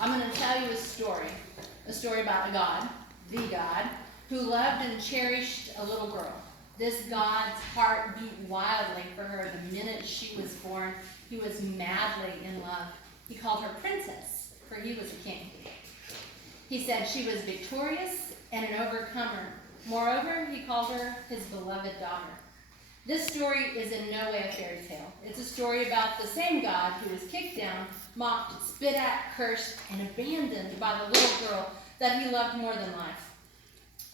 I'm going to tell you a story about a God, the God, who loved and cherished a little girl. This God's heart beat wildly for her the minute she was born. He was madly in love. He called her princess, for he was a king. He said she was victorious and an overcomer. Moreover, he called her his beloved daughter. This story is in no way a fairy tale. It's a story about the same God who was kicked down, mocked, spit at, cursed, and abandoned by the little girl that he loved more than life.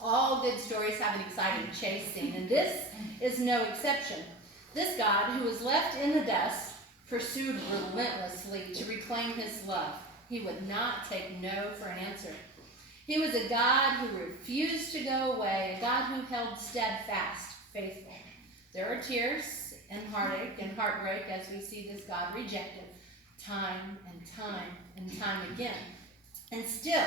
All good stories have an exciting chase scene, and this is no exception. This God, who was left in the dust, pursued relentlessly to reclaim his love. He would not take no for an answer. He was a God who refused to go away, a God who held steadfast, faithful. There are tears and heartache and heartbreak as we see this God rejected time and time and time again. And still,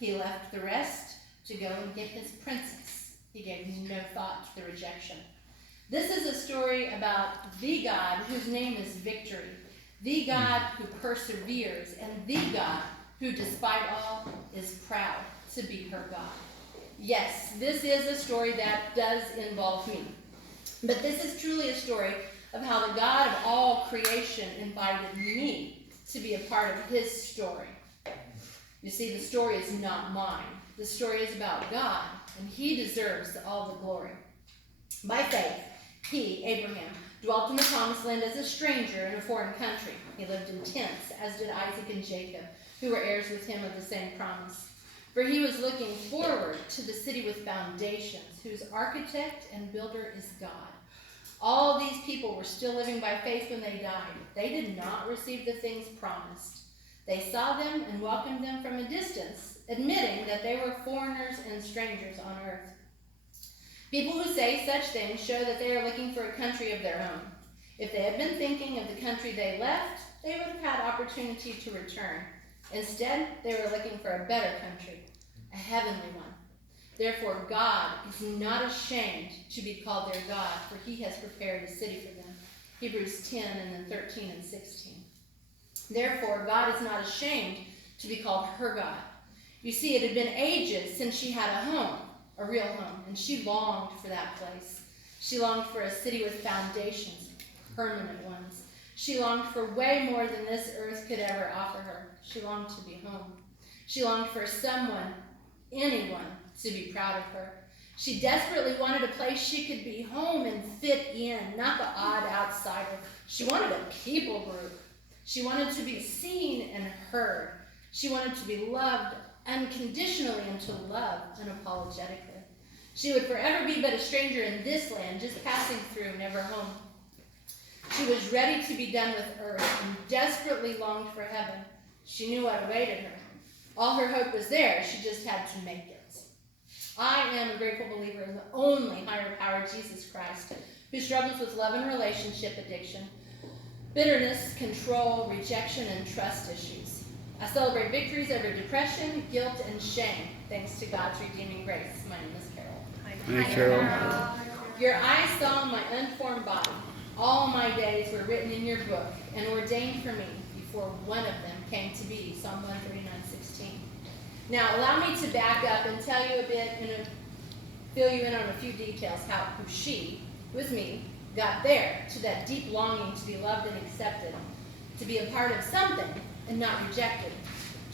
he left the rest to go and get his princess. He gave no thought to the rejection. This is a story about the God whose name is victory, the God who perseveres, and the God who, despite all, is proud to be her God. Yes, this is a story that does involve me. But this is truly a story of how the God of all creation invited me to be a part of his story. You see, the story is not mine. The story is about God, and he deserves all the glory. By faith, he, Abraham, dwelt in the promised land as a stranger in a foreign country. He lived in tents, as did Isaac and Jacob, who were heirs with him of the same promise. For he was looking forward to the city with foundations, whose architect and builder is God. All these people were still living by faith when they died. They did not receive the things promised. They saw them and welcomed them from a distance, admitting that they were foreigners and strangers on earth. People who say such things show that they are looking for a country of their own. If they had been thinking of the country they left, they would have had opportunity to return. Instead, they were looking for a better country, a heavenly one. Therefore, God is not ashamed to be called their God, for he has prepared a city for them. Hebrews 10 and then 13 and 16. Therefore, God is not ashamed to be called her God. You see, it had been ages since she had a home, a real home, and she longed for that place. She longed for a city with foundations, permanent ones. She longed for way more than this earth could ever offer her. She longed to be home. She longed for someone, anyone, to be proud of her. She desperately wanted a place she could be home and fit in, not the odd outsider. She wanted a people group. She wanted to be seen and heard. She wanted to be loved unconditionally and to love unapologetically. She would forever be but a stranger in this land, just passing through, never home. She was ready to be done with earth and desperately longed for heaven. She knew what awaited her. All her hope was there. She just had to make it. I am a grateful believer in the only higher power, Jesus Christ, who struggles with love and relationship addiction, bitterness, control, rejection, and trust issues. I celebrate victories over depression, guilt, and shame, thanks to God's redeeming grace. My name is Carol. Hi, Carol. Your eyes saw my unformed body. All my days were written in your book and ordained for me before one of them came to be. Psalm 139:16. Now, allow me to back up and tell you a bit and fill you in on a few details who she, with me, got there to that deep longing to be loved and accepted, to be a part of something and not rejected,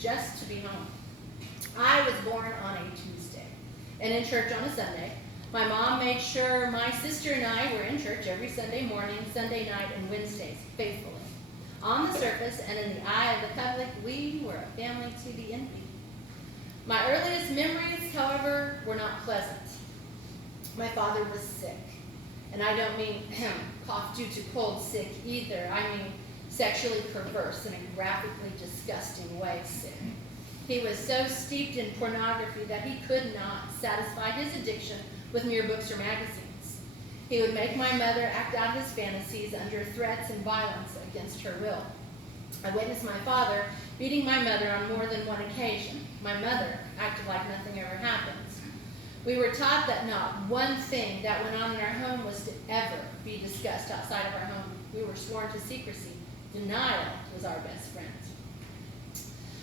just to be home. I was born on a Tuesday and in church on a Sunday. My mom made sure my sister and I were in church every Sunday morning, Sunday night, and Wednesdays, faithfully. On the surface and in the eye of the public, we were a family to be envied. My earliest memories, however, were not pleasant. My father was sick, and I don't mean cough due to cold sick either. I mean sexually perverse in a graphically disgusting way sick. He was so steeped in pornography that he could not satisfy his addiction with mere books or magazines. He would make my mother act out his fantasies under threats and violence against her will. I witnessed my father beating my mother on more than one occasion. My mother acted like nothing ever happened. We were taught that not one thing that went on in our home was to ever be discussed outside of our home. We were sworn to secrecy. Denial was our best friend.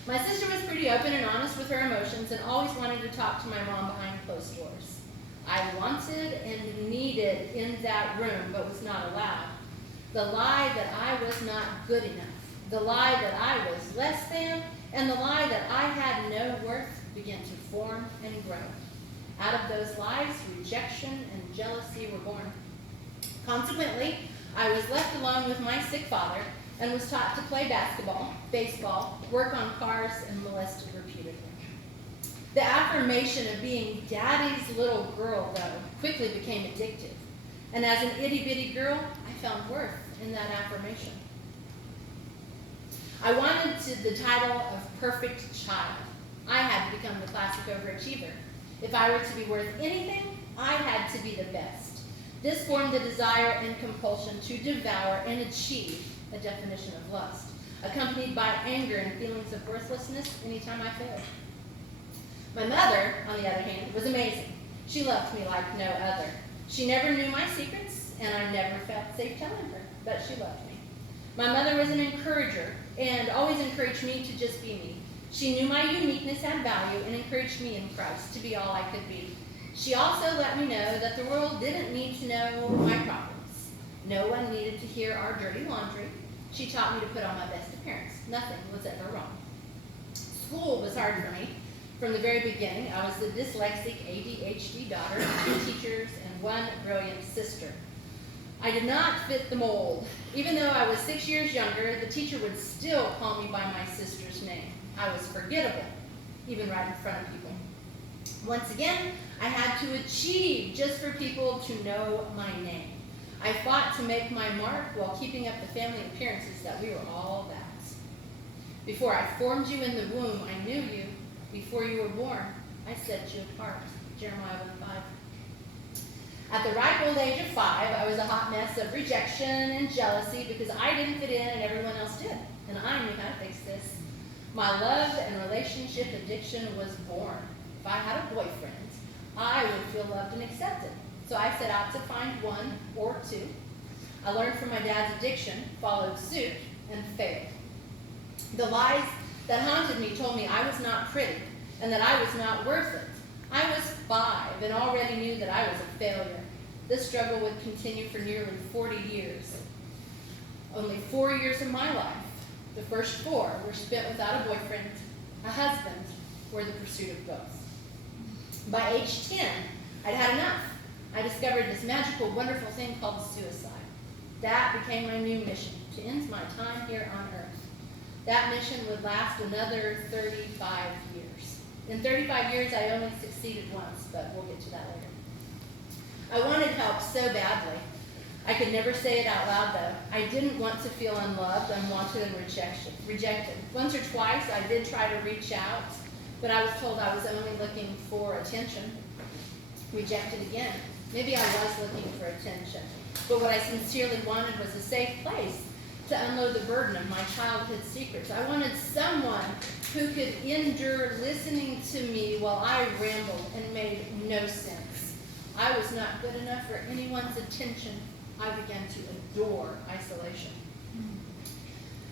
My sister was pretty open and honest with her emotions and always wanted to talk to my mom behind closed doors. I wanted and needed in that room, but was not allowed. The lie that I was not good enough, the lie that I was less than, and the lie that I had no worth began to form and grow. Out of those lies, rejection and jealousy were born. Consequently, I was left alone with my sick father and was taught to play basketball, baseball, work on cars, and molested repeatedly. The affirmation of being daddy's little girl, though, quickly became addictive. And as an itty-bitty girl, I found worth in that affirmation. I wanted the title of perfect child. I had to become the classic overachiever. If I were to be worth anything, I had to be the best. This formed the desire and compulsion to devour and achieve a definition of lust, accompanied by anger and feelings of worthlessness anytime I failed. My mother, on the other hand, was amazing. She loved me like no other. She never knew my secrets, and I never felt safe telling her, but she loved me. My mother was an encourager and always encouraged me to just be me. She knew my uniqueness had value and encouraged me in Christ to be all I could be. She also let me know that the world didn't need to know my problems. No one needed to hear our dirty laundry. She taught me to put on my best appearance. Nothing was ever wrong. School was hard for me. From the very beginning, I was the dyslexic ADHD daughter of 2 teachers and 1 brilliant sister. I did not fit the mold. Even though I was 6 years younger, the teacher would still call me by my sister's name. I was forgettable, even right in front of people. Once again, I had to achieve just for people to know my name. I fought to make my mark while keeping up the family appearances that we were all that. Before I formed you in the womb, I knew you. Before you were born, I set you apart. Jeremiah 1:5. At the ripe old age of 5, I was a hot mess of rejection and jealousy because I didn't fit in and everyone else did. And I knew how to fix this. My love and relationship addiction was born. If I had a boyfriend, I would feel loved and accepted. So I set out to find 1 or 2. I learned from my dad's addiction, followed suit, and failed. The lies that haunted me told me I was not pretty and that I was not worth it. I was 5 and already knew that I was a failure. This struggle would continue for nearly 40 years. Only 4 years of my life, the first 4, were spent without a boyfriend, a husband, or the pursuit of both. By age 10, I'd had enough. I discovered this magical, wonderful thing called suicide. That became my new mission, to end my time here on earth. That mission would last another 35 years. In 35 years, I only succeeded once, but we'll get to that later. I wanted help so badly. I could never say it out loud, though. I didn't want to feel unloved, unwanted, and rejected. Once or twice, I did try to reach out, but I was told I was only looking for attention. Rejected again. Maybe I was looking for attention, but what I sincerely wanted was a safe place to unload the burden of my childhood secrets. I wanted someone who could endure listening to me while I rambled and made no sense. I was not good enough for anyone's attention. I began to adore isolation.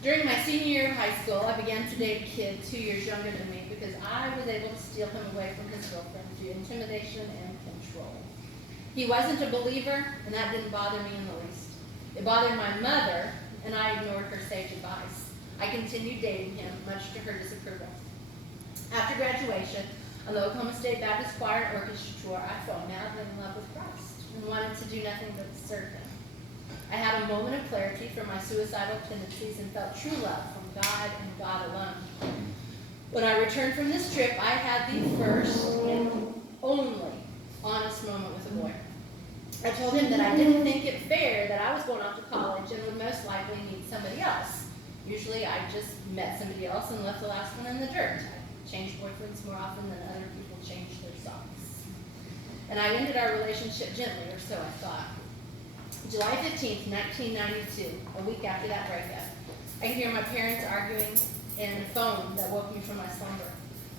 During my senior year of high school, I began to date a kid 2 years younger than me because I was able to steal him away from his girlfriend through intimidation and control. He wasn't a believer, and that didn't bother me in the least. It bothered my mother, and I ignored her sage advice. I continued dating him, much to her disapproval. After graduation, on the Oklahoma State Baptist Choir and Orchestra tour, I fell madly in love with Christ and wanted to do nothing but serve him. I had a moment of clarity from my suicidal tendencies and felt true love from God and God alone. When I returned from this trip, I had the first and only honest moment with a boy. I told him that I didn't think it fair that I was going off to college and would most likely meet somebody else. Usually I just met somebody else and left the last one in the dirt. I changed boyfriends more often than other people changed their socks. And I ended our relationship gently, or so I thought. July 15th, 1992, a week after that breakup, I could hear my parents arguing and a phone that woke me from my slumber.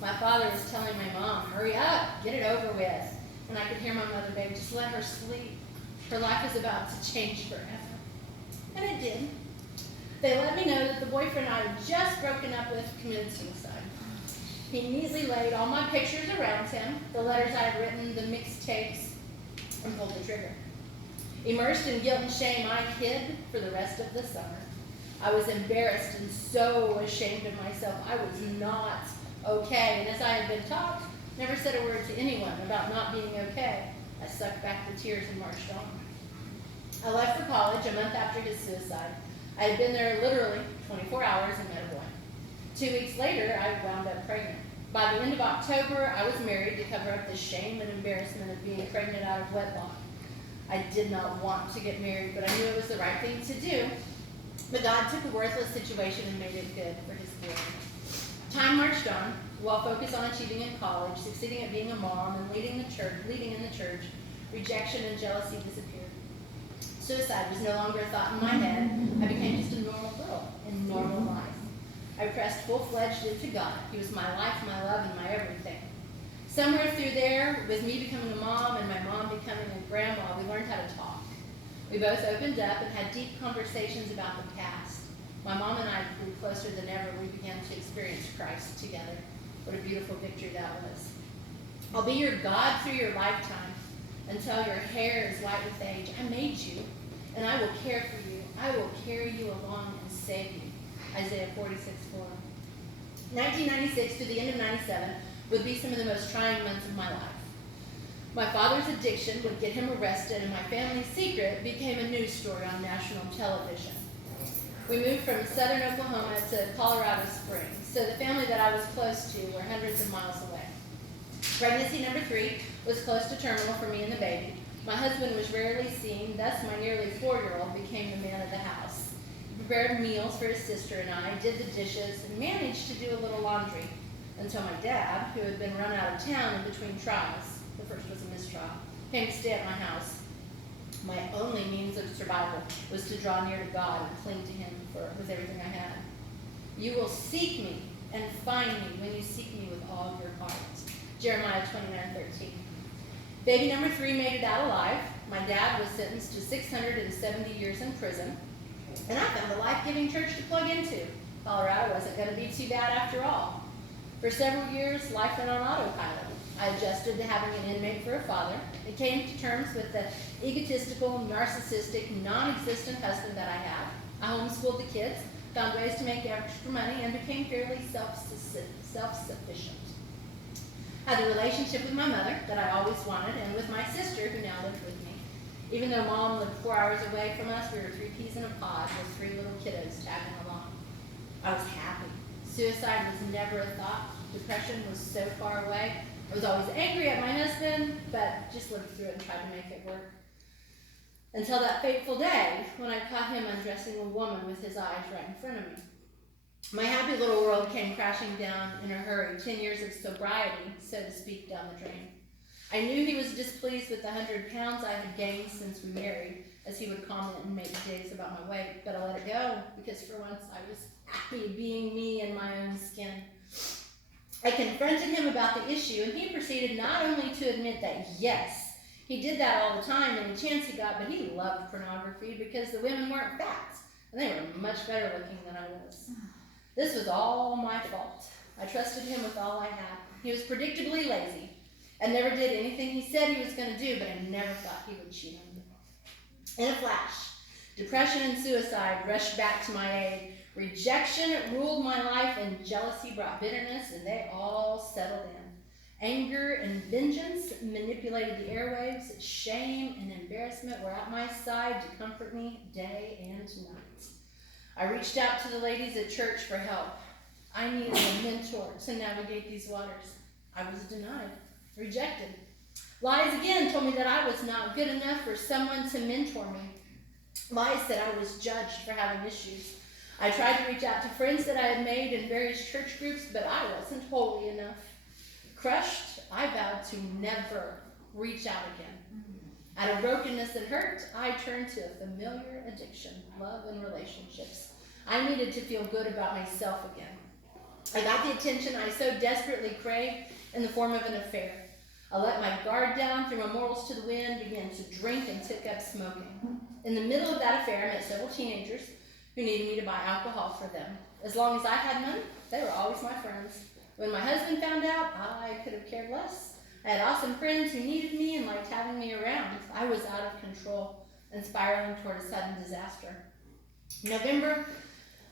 My father was telling my mom, hurry up, get it over with. And I could hear my mother beg, just let her sleep. Her life is about to change forever. And it did. They let me know that the boyfriend I had just broken up with committed suicide. He neatly laid all my pictures around him, the letters I had written, the mixtapes, and pulled the trigger. Immersed in guilt and shame, I hid for the rest of the summer. I was embarrassed and so ashamed of myself. I was not okay, and as I had been taught, never said a word to anyone about not being okay. I sucked back the tears and marched on. I left for college a month after his suicide. I had been there literally 24 hours and met a boy. 2 weeks later, I wound up pregnant. By the end of October, I was married to cover up the shame and embarrassment of being pregnant out of wedlock. I did not want to get married, but I knew it was the right thing to do. But God took a worthless situation and made it good for his glory. Time marched on. While focused on achieving in college, succeeding at being a mom, and leading in the church, rejection and jealousy disappeared. Suicide was no longer a thought in my head. I became just a normal girl in normal life. I pressed full-fledged into God. He was my life, my love, and my everything. Somewhere through there, with me becoming a mom and my mom becoming a grandma, we learned how to talk. We both opened up and had deep conversations about the past. My mom and I grew closer than ever. We began to experience Christ together. What a beautiful victory that was. I'll be your God through your lifetime until your hair is white with age. I made you, and I will care for you. I will carry you along and save you. Isaiah 46:4. 1996 to the end of 97 would be some of the most trying months of my life. My father's addiction would get him arrested, and my family's secret became a news story on national television. We moved from southern Oklahoma to Colorado Springs, so the family that I was close to were hundreds of miles away. Pregnancy number 3 was close to terminal for me and the baby. My husband was rarely seen, thus my nearly 4-year-old became the man of the house. He prepared meals for his sister and I, did the dishes, and managed to do a little laundry, until my dad, who had been run out of town in between trials, the first was a mistrial, came to stay at my house. My only means of survival was to draw near to God and cling to him with everything I had. You will seek me and find me when you seek me with all your heart. Jeremiah 29:13. Baby number 3 made it out alive. My dad was sentenced to 670 years in prison, and I found a life-giving church to plug into. Colorado wasn't going to be too bad after all. For several years, life went on autopilot. I adjusted to having an inmate for a father. I came to terms with the egotistical, narcissistic, non-existent husband that I had. I homeschooled the kids, found ways to make extra money, and became fairly self-sufficient. Had a relationship with my mother that I always wanted, and with my sister who now lived with me. Even though mom lived 4 hours away from us, we were 3 peas in a pod with 3 little kiddos tagging along. I was happy. Suicide was never a thought. Depression was so far away. I was always angry at my husband, but just lived through it and tried to make it work. Until that fateful day when I caught him undressing a woman with his eyes right in front of me. My happy little world came crashing down in a hurry, 10 years of sobriety, so to speak, down the drain. I knew he was displeased with the 100 pounds I had gained since we married, as he would comment and make digs about my weight, but I let it go, because for once I was happy being me in my own skin. I confronted him about the issue, and he proceeded not only to admit that, yes, he did that all the time any chance he got, but he loved pornography because the women weren't fat, and they were much better looking than I was. This was all my fault. I trusted him with all I had. He was predictably lazy and never did anything he said he was going to do, but I never thought he would cheat on me. In a flash, depression and suicide rushed back to my aid. Rejection ruled my life, and jealousy brought bitterness, and they all settled in. Anger and vengeance manipulated the airwaves. Shame and embarrassment were at my side to comfort me day and night. I reached out to the ladies at church for help. I needed a mentor to navigate these waters. I was denied, rejected. Lies again told me that I was not good enough for someone to mentor me. Lies said I was judged for having issues. I tried to reach out to friends that I had made in various church groups, but I wasn't holy enough. Crushed, I vowed to never reach out again. Out of brokenness that hurt, I turned to a familiar addiction, love and relationships. I needed to feel good about myself again. I got the attention I so desperately craved in the form of an affair. I let my guard down, threw my morals to the wind, began to drink and took up smoking. In the middle of that affair, I met several teenagers who needed me to buy alcohol for them. As long as I had none, they were always my friends. When my husband found out, I could have cared less. I had awesome friends who needed me and liked having me around. I was out of control and spiraling toward a sudden disaster. November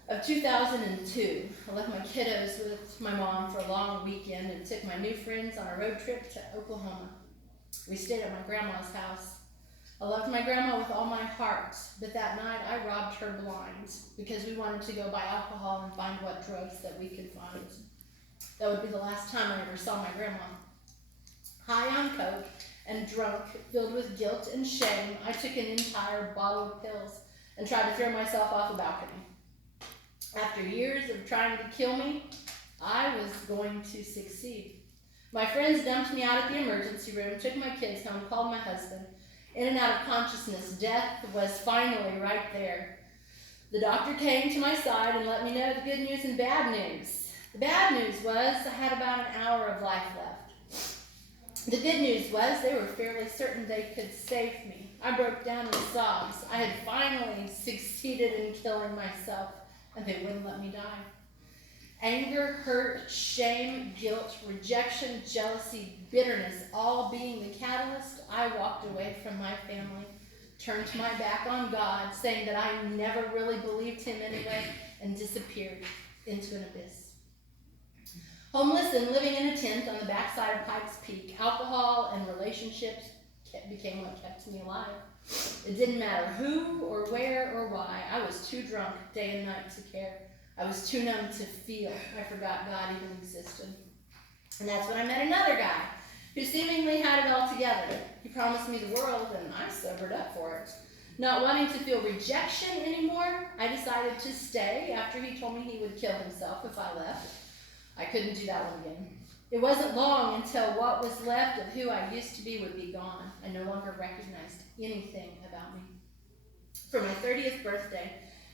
of 2002, I left my kiddos with my mom for a long weekend and took my new friends on a road trip to Oklahoma. We stayed at my grandma's house. I loved my grandma with all my heart, but that night I robbed her blind because we wanted to go buy alcohol and find what drugs that we could find. That would be the last time I ever saw my grandma. High on coke and drunk, filled with guilt and shame, I took an entire bottle of pills and tried to throw myself off a balcony. After years of trying to kill me, I was going to succeed. My friends dumped me out at the emergency room, took my kids home, called my husband. In and out of consciousness, death was finally right there. The doctor came to my side and let me know the good news and bad news. The bad news was I had about an hour of life left. The good news was they were fairly certain they could save me. I broke down in sobs. I had finally succeeded in killing myself, and they wouldn't let me die. Anger, hurt, shame, guilt, rejection, jealousy, bitterness, all being the catalyst, I walked away from my family, turned my back on God, saying that I never really believed him anyway, and disappeared into an abyss. Homeless and living in a tent on the backside of Pikes Peak, alcohol and relationships became what kept me alive. It didn't matter who or where or why. I was too drunk day and night to care. I was too numb to feel. I forgot God even existed. And that's when I met another guy who seemingly had it all together. He promised me the world, and I sobered up for it. Not wanting to feel rejection anymore, I decided to stay after he told me he would kill himself if I left. I couldn't do that one again. It wasn't long until what was left of who I used to be would be gone. I no longer recognized anything about me. For my 30th birthday,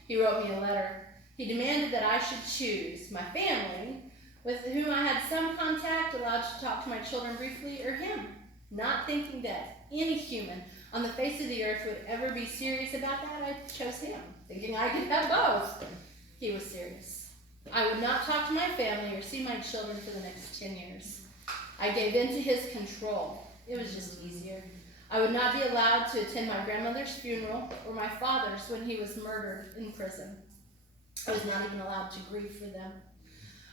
he wrote me a letter. He demanded that I should choose my family, with whom I had some contact, allowed to talk to my children briefly, or him. Not thinking that any human on the face of the earth would ever be serious about that, I chose him, thinking I could have both. He was serious. I would not talk to my family or see my children for the next 10 years. I gave in to his control. It was just easier. I would not be allowed to attend my grandmother's funeral or my father's when he was murdered in prison. I was not even allowed to grieve for them.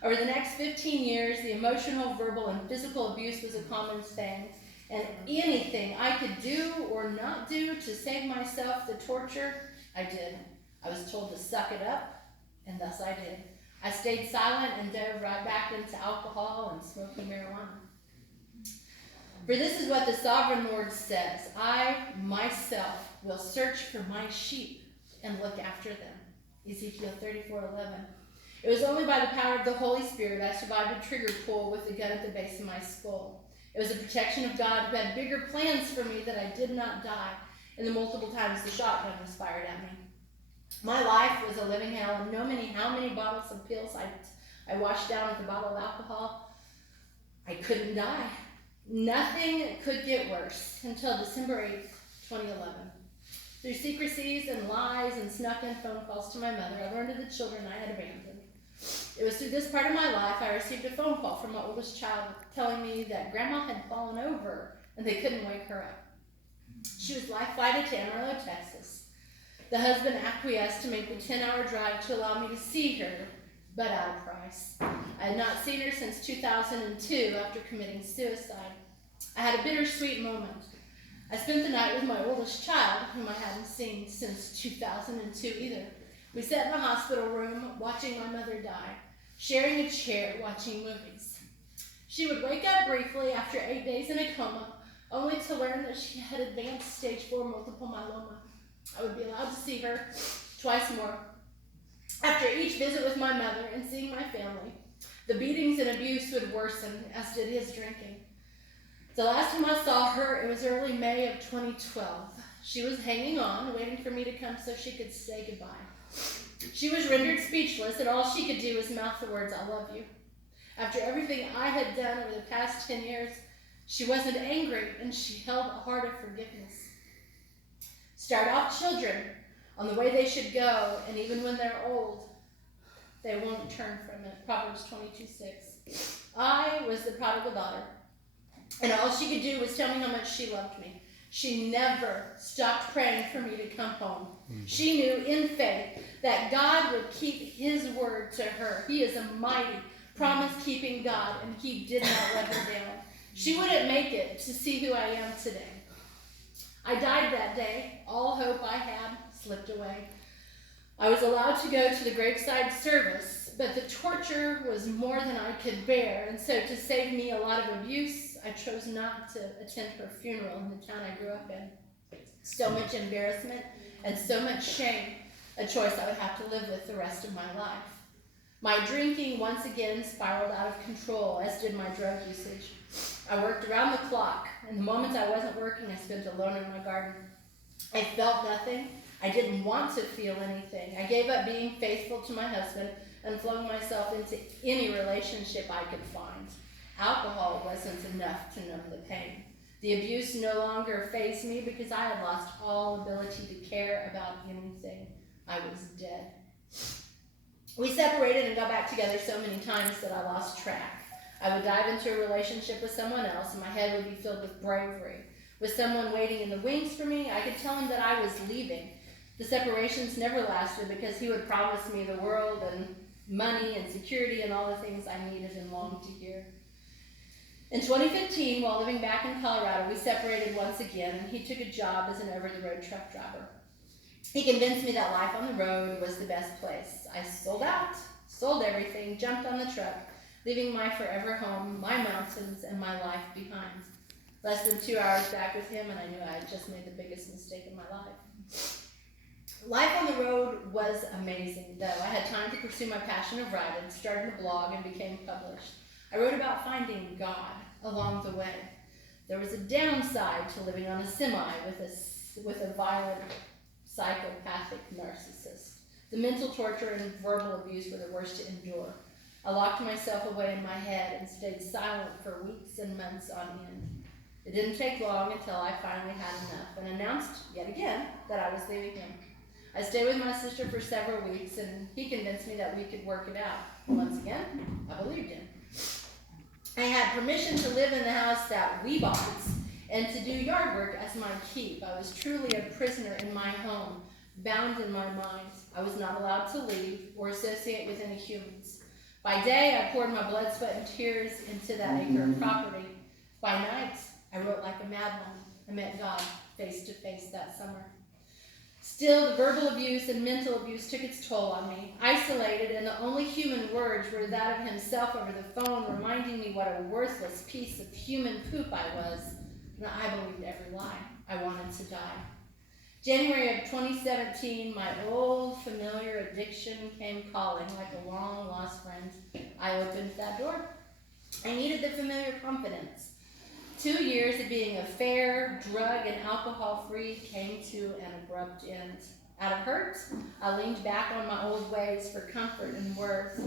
Over the next 15 years, the emotional, verbal, and physical abuse was a common thing, and anything I could do or not do to save myself the torture, I did. I was told to suck it up, and thus I did. I stayed silent and dove right back into alcohol and smoking marijuana. For this is what the sovereign Lord says, I, myself, will search for my sheep and look after them. Ezekiel 34:11. It was only by the power of the Holy Spirit I survived a trigger pull with a gun at the base of my skull. It was a protection of God who had bigger plans for me that I did not die in the multiple times the shotgun was fired at me. My life was a living hell, and how many bottles of pills I washed down with a bottle of alcohol, I couldn't die. Nothing could get worse until December 8th, 2011. Through secrecies and lies and snuck-in phone calls to my mother, I learned of the children I had abandoned. It was through this part of my life I received a phone call from my oldest child telling me that Grandma had fallen over and they couldn't wake her up. She was life flighted to Amarillo, Texas. The husband acquiesced to make the 10-hour drive to allow me to see her, but at a price. I had not seen her since 2002 after committing suicide. I had a bittersweet moment. I spent the night with my oldest child, whom I hadn't seen since 2002 either. We sat in the hospital room watching my mother die, sharing a chair, watching movies. She would wake up briefly after 8 days in a coma, only to learn that she had advanced stage 4 multiple myeloma. I would be allowed to see her twice more. After each visit with my mother and seeing my family, the beatings and abuse would worsen, as did his drinking. The last time I saw her, it was early May of 2012. She was hanging on, waiting for me to come so she could say goodbye. She was rendered speechless, and all she could do was mouth the words, "I love you." After everything I had done over the past 10 years, she wasn't angry, and she held a heart of forgiveness. Start off children. on the way they should go, and even when they're old, they won't turn from it. Proverbs 22:6. I was the prodigal daughter, and all she could do was tell me how much she loved me. She never stopped praying for me to come home. She knew in faith that God would keep his word to her. He is a mighty, promise-keeping God, and he did not let her down. She wouldn't make it to see who I am today. I died that day. All hope I had slipped away. I was allowed to go to the graveside service, but the torture was more than I could bear, and so to save me a lot of abuse, I chose not to attend her funeral in the town I grew up in. So much embarrassment and so much shame, a choice I would have to live with the rest of my life. My drinking once again spiraled out of control, as did my drug usage. I worked around the clock, and the moments I wasn't working, I spent alone in my garden. I felt nothing. I didn't want to feel anything. I gave up being faithful to my husband and flung myself into any relationship I could find. Alcohol wasn't enough to numb the pain. The abuse no longer fazed me because I had lost all ability to care about anything. I was dead. We separated and got back together so many times that I lost track. I would dive into a relationship with someone else, and my head would be filled with bravery. With someone waiting in the wings for me, I could tell him that I was leaving. The separations never lasted because he would promise me the world and money and security and all the things I needed and longed to hear. In 2015, while living back in Colorado, we separated once again, and he took a job as an over-the-road truck driver. He convinced me that life on the road was the best place. I sold out, sold everything, jumped on the truck, leaving my forever home, my mountains, and my life behind. Less than 2 hours back with him, and I knew I had just made the biggest mistake of my life. Life on the road was amazing, though. I had time to pursue my passion of writing, started a blog, and became published. I wrote about finding God along the way. There was a downside to living on a semi with a violent, psychopathic narcissist. The mental torture and verbal abuse were the worst to endure. I locked myself away in my head and stayed silent for weeks and months on end. It didn't take long until I finally had enough and announced, yet again, that I was leaving him. I stayed with my sister for several weeks, and he convinced me that we could work it out. Once again, I believed him. I had permission to live in the house that we bought and to do yard work as my keep. I was truly a prisoner in my home, bound in my mind. I was not allowed to leave or associate with any humans. By day, I poured my blood, sweat, and tears into that acre of property. By night, I wrote like a madwoman. I met God face to face that summer. Still, the verbal abuse and mental abuse took its toll on me. Isolated, and the only human words were that of himself over the phone, reminding me what a worthless piece of human poop I was. And I believed every lie. I wanted to die. January of 2017, my old familiar addiction came calling like a long-lost friend. I opened that door. I needed the familiar confidence. 2 years of being a fair, drug, and alcohol-free came to an abrupt end. Out of hurt, I leaned back on my old ways for comfort and worth.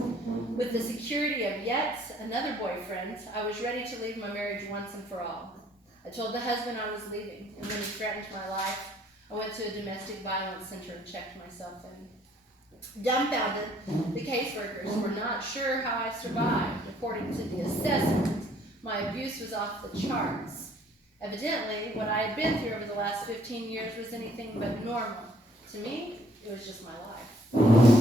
With the security of yet another boyfriend, I was ready to leave my marriage once and for all. I told the husband I was leaving, and when he threatened my life, I went to a domestic violence center and checked myself in. Dumbfounded, the caseworkers were not sure how I survived. According to the assessment, my abuse was off the charts. Evidently, what I had been through over the last 15 years was anything but normal. To me, it was just my life.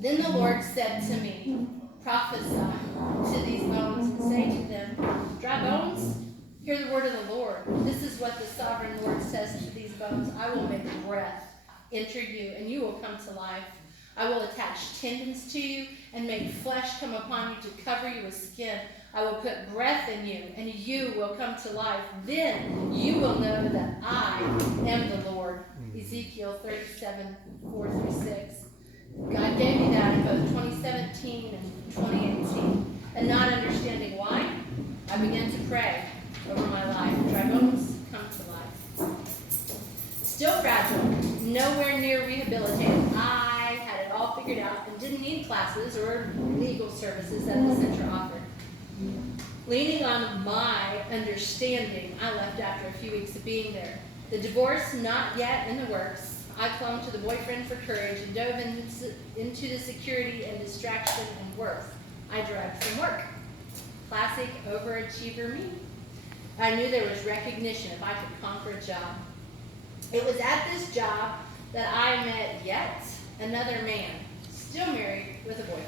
Then the Lord said to me, prophesy to these bones and say to them, dry bones, hear the word of the Lord. This is what the sovereign Lord says to these bones. I will make breath enter you, and you will come to life. I will attach tendons to you and make flesh come upon you to cover you with skin. I will put breath in you, and you will come to life. Then you will know that I am the Lord. Ezekiel 37, 4-6. God gave me that in both 2017 and 2018. And not understanding why, I began to pray over my life. Dry bones, come to life. Still fragile, nowhere near rehabilitated. I had it all figured out and didn't need classes or legal services that the center offered. Leaning on my understanding, I left after a few weeks of being there. The divorce not yet in the works. I clung to the boyfriend for courage and dove into the security and distraction and worth. I derived from work. Classic overachiever me. I knew there was recognition if I could conquer a job. It was at this job that I met yet another man, still married with a boyfriend.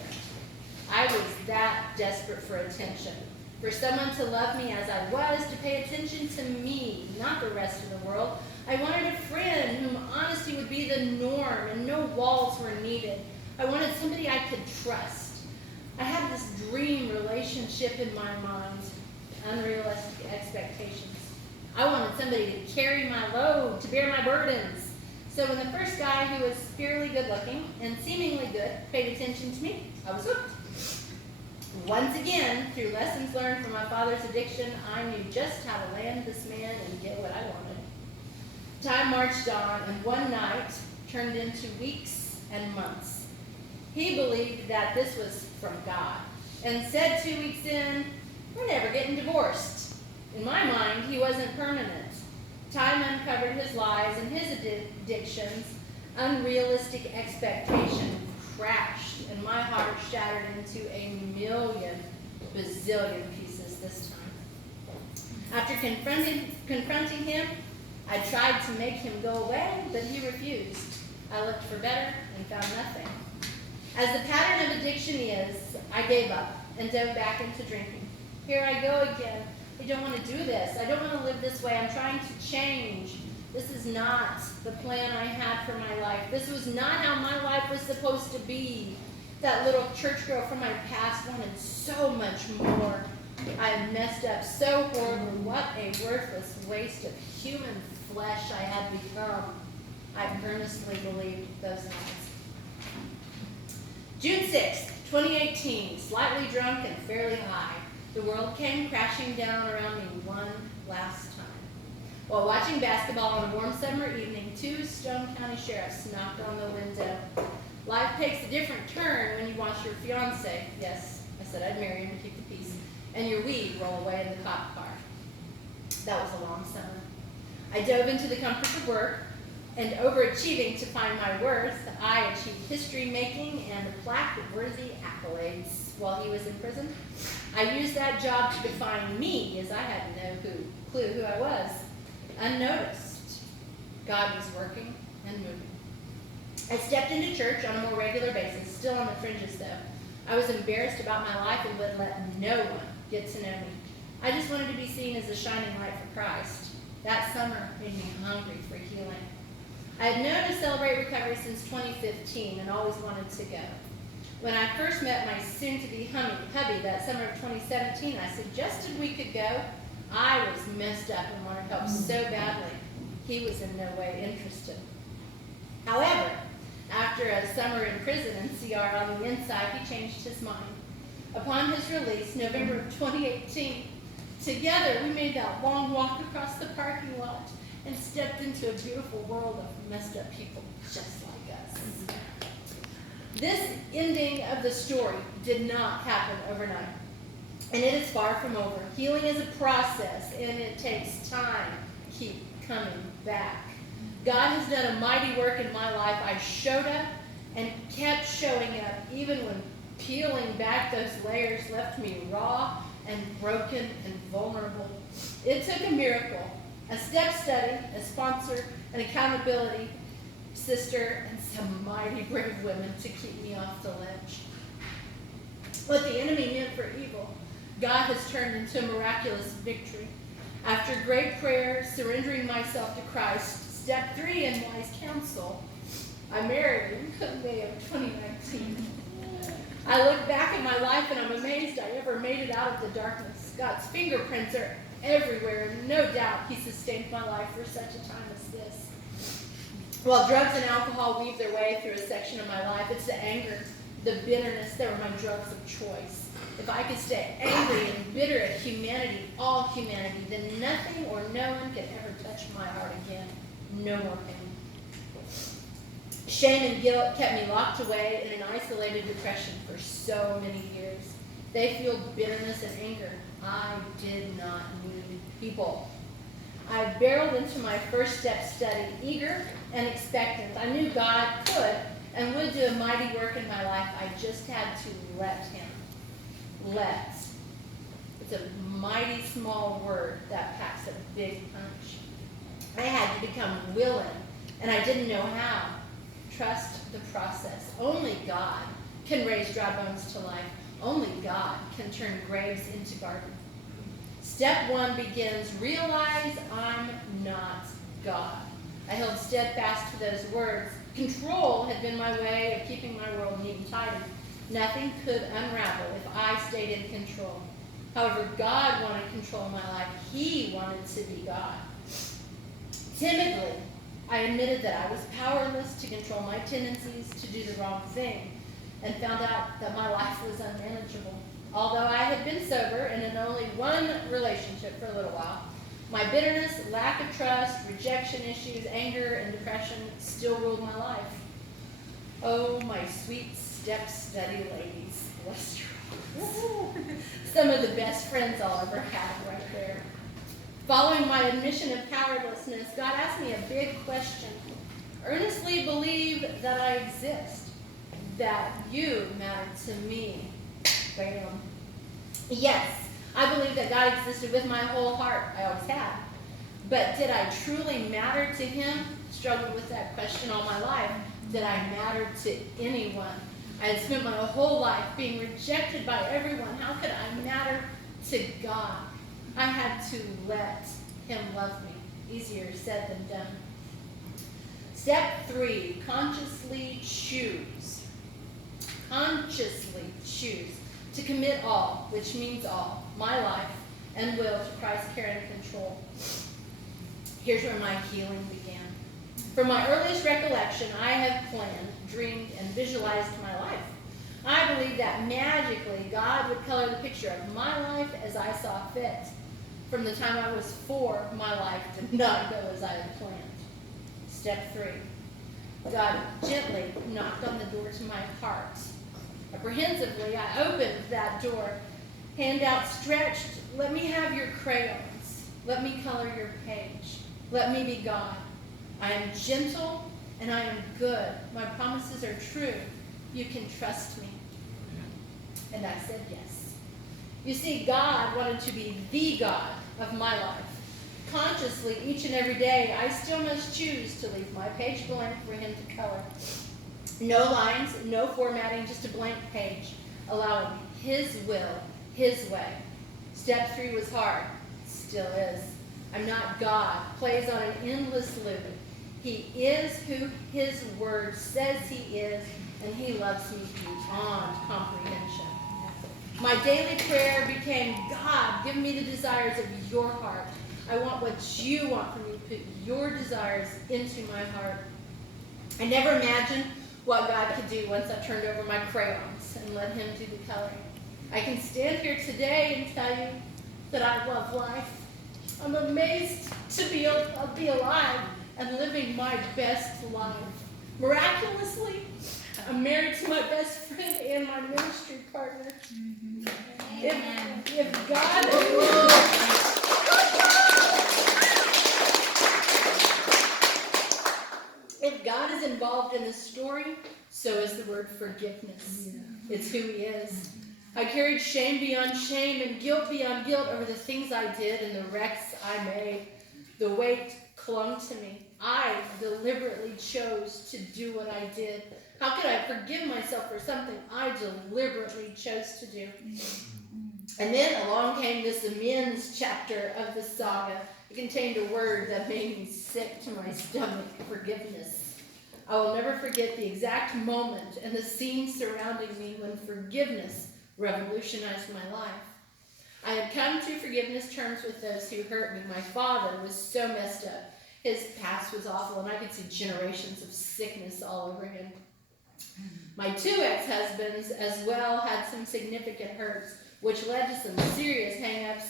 I was that desperate for attention, for someone to love me as I was, to pay attention to me, not the rest of the world. I wanted a friend whom honesty would be the norm and no walls were needed. I wanted somebody I could trust. I had this dream relationship in my mind, unrealistic expectations. I wanted somebody to carry my load, to bear my burdens. So when the first guy who was fairly good looking and seemingly good paid attention to me, I was hooked. Once again, through lessons learned from my father's addiction, I knew just how to land this man and get what I wanted. Time marched on, and one night turned into weeks and months. He believed that this was from God and said 2 weeks in, "We're never getting divorced." In my mind, he wasn't permanent. Time uncovered his lies and his addictions. Unrealistic expectation crashed, and my heart shattered into a million bazillion pieces this time. After confronting him, I tried to make him go away, but he refused. I looked for better and found nothing. As the pattern of addiction is, I gave up and dove back into drinking. Here I go again. I don't want to do this. I don't want to live this way. I'm trying to change. This is not the plan I had for my life. This was not how my life was supposed to be. That little church girl from my past wanted so much more. I had messed up so horribly. What a worthless waste of human flesh I had become. I earnestly believed those nights. June 6th, 2018, slightly drunk and fairly high. The world came crashing down around me one last time. While watching basketball on a warm summer evening, 2 Stone County sheriffs knocked on the window. Life takes a different turn when you watch your fiance, yes, I said I'd marry him to keep the peace, and your weed roll away in the cop car. That was a long summer. I dove into the comforts of work, and overachieving to find my worth, I achieved history making and a plaque of worthy accolades while he was in prison. I used that job to define me, as I had no clue who I was. Unnoticed, God was working and moving. I stepped into church on a more regular basis, still on the fringes though. I was embarrassed about my life and would let no one get to know me. I just wanted to be seen as a shining light for Christ. That summer made me hungry for healing. I had known to celebrate recovery since 2015 and always wanted to go. When I first met my soon-to-be hubby that summer of 2017, I suggested we could go. I was messed up and wanted help so badly. He was in no way interested. However, after a summer in prison and CR on the inside, he changed his mind. Upon his release, November of 2018, together we made that long walk across the parking lot and stepped into a beautiful world of messed up people just like us. This ending of the story did not happen overnight, and it is far from over. Healing is a process, and it takes time to keep coming back. God has done a mighty work in my life. I showed up and kept showing up, even when peeling back those layers left me raw and broken and vulnerable. It took a miracle, a step study, a sponsor, an accountability sister, and some mighty brave women to keep me off the ledge. What the enemy meant for evil, God has turned into miraculous victory. After great prayer, surrendering myself to Christ, step 3 in wise counsel, I married him in May of 2019. I look back at my life and I'm amazed I ever made it out of the darkness. God's fingerprints are everywhere, and no doubt he sustained my life for such a time as this. While drugs and alcohol weave their way through a section of my life, it's the anger, the bitterness that were my drugs of choice. If I could stay angry and bitter at humanity, all humanity, then nothing or no one could ever touch my heart again. No more pain. Shame and guilt kept me locked away in an isolated depression for so many years. They fueled bitterness and anger. I did not need people. I barreled into my first step study, eager and expectant. I knew God could and would do a mighty work in my life. I just had to let him. Let. It's a mighty small word that packs a big punch. I had to become willing, and I didn't know how. Trust the process. Only God can raise dry bones to life. Only God can turn graves into gardens. Step 1 begins, realize I'm not God. I held steadfast to those words. Control had been my way of keeping my world neat and tidy. Nothing could unravel if I stayed in control. However, God wanted control of my life. He wanted to be God. Timidly, I admitted that I was powerless to control my tendencies to do the wrong thing, and found out that my life was unmanageable. Although I had been sober and in only one relationship for a little while, my bitterness, lack of trust, rejection issues, anger, and depression still ruled my life. Oh, my sweet step study ladies. Bless your hearts. Some of the best friends I'll ever have right there. Following my admission of powerlessness, God asked me a big question. Earnestly believe that I exist, that you matter to me. Bam. Yes, I believe that God existed with my whole heart. I always have. But did I truly matter to him? Struggled with that question all my life. Did I matter to anyone? I had spent my whole life being rejected by everyone. How could I matter to God? I had to let him love me. Easier said than done. Step 3, consciously choose. Consciously choose to commit all, which means all, my life and will to Christ's care and control. Here's where my healing began. From my earliest recollection, I have planned, dreamed, and visualized my life. I believe that magically God would color the picture of my life as I saw fit. From the time I was 4, my life did not go as I had planned. Step 3. God gently knocked on the door to my heart. Apprehensively, I opened that door, hand outstretched. Let me have your crayons. Let me color your page. Let me be God. I am gentle and I am good. My promises are true. You can trust me. And I said yes. You see, God wanted to be the God of my life. Consciously, each and every day, I still must choose to leave my page blank for him to color. No lines, no formatting, just a blank page, allowing his will, his way. Step 3 was hard, still is. I'm not God, plays on an endless loop. He is who his word says he is, and he loves me beyond comprehension. My daily prayer became, God, give me the desires of your heart. I want what you want from me. Put your desires into my heart. I never imagined what God could do once I turned over my crayons and let him do the coloring. I can stand here today and tell you that I love life. I'm amazed to be alive and living my best life. Miraculously, I'm married to my best friend and my ministry partner. If God is involved in the story, so is the word forgiveness. It's who he is. I carried shame beyond shame and guilt beyond guilt over the things I did and the wrecks I made. The weight clung to me. I deliberately chose to do what I did. How could I forgive myself for something I deliberately chose to do? And then along came this amends chapter of the saga. It contained a word that made me sick to my stomach: forgiveness. I will never forget the exact moment and the scene surrounding me when forgiveness revolutionized my life. I had come to forgiveness terms with those who hurt me. My father was so messed up. His past was awful, and I could see generations of sickness all over him. My 2 ex-husbands as well had some significant hurts, which led to some serious hang-ups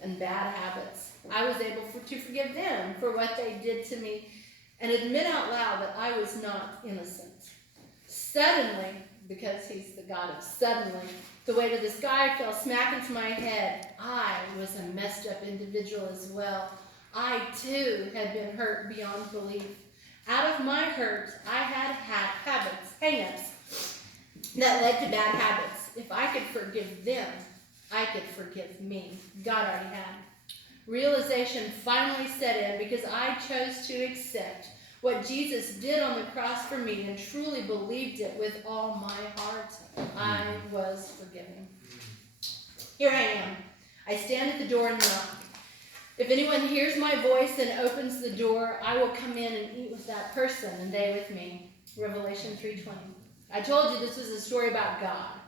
and bad habits. I was able to forgive them for what they did to me and admit out loud that I was not innocent. Suddenly, because he's the God of suddenly, the weight of the sky fell smack into my head. I was a messed up individual as well. I too had been hurt beyond belief. Out of my hurt, I had habits, hang-ups, that led to bad habits. If I could forgive them, I could forgive me. God already had. Realization finally set in because I chose to accept what Jesus did on the cross for me and truly believed it with all my heart. I was forgiven. Here I am. I stand at the door and knock. If anyone hears my voice and opens the door, I will come in and eat with that person and they with me. Revelation 3:20. I told you this was a story about God.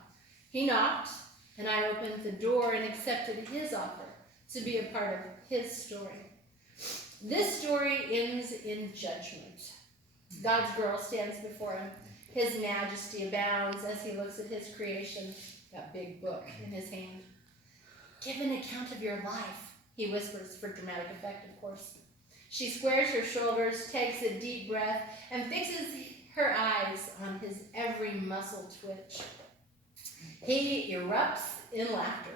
He knocked, and I opened the door and accepted his offer to be a part of his story. This story ends in judgment. God's girl stands before him. His majesty abounds as he looks at his creation, that big book in his hand. Give an account of your life, he whispers for dramatic effect, of course. She squares her shoulders, takes a deep breath, and fixes her eyes on his every muscle twitch. He erupts in laughter.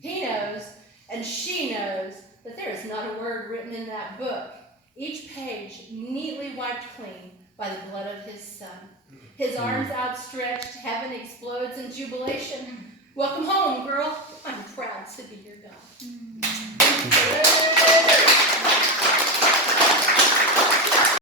He knows, and she knows, that there is not a word written in that book, each page neatly wiped clean by the blood of his son. His arms outstretched, heaven explodes in jubilation. Welcome home, girl. I'm proud to be your God.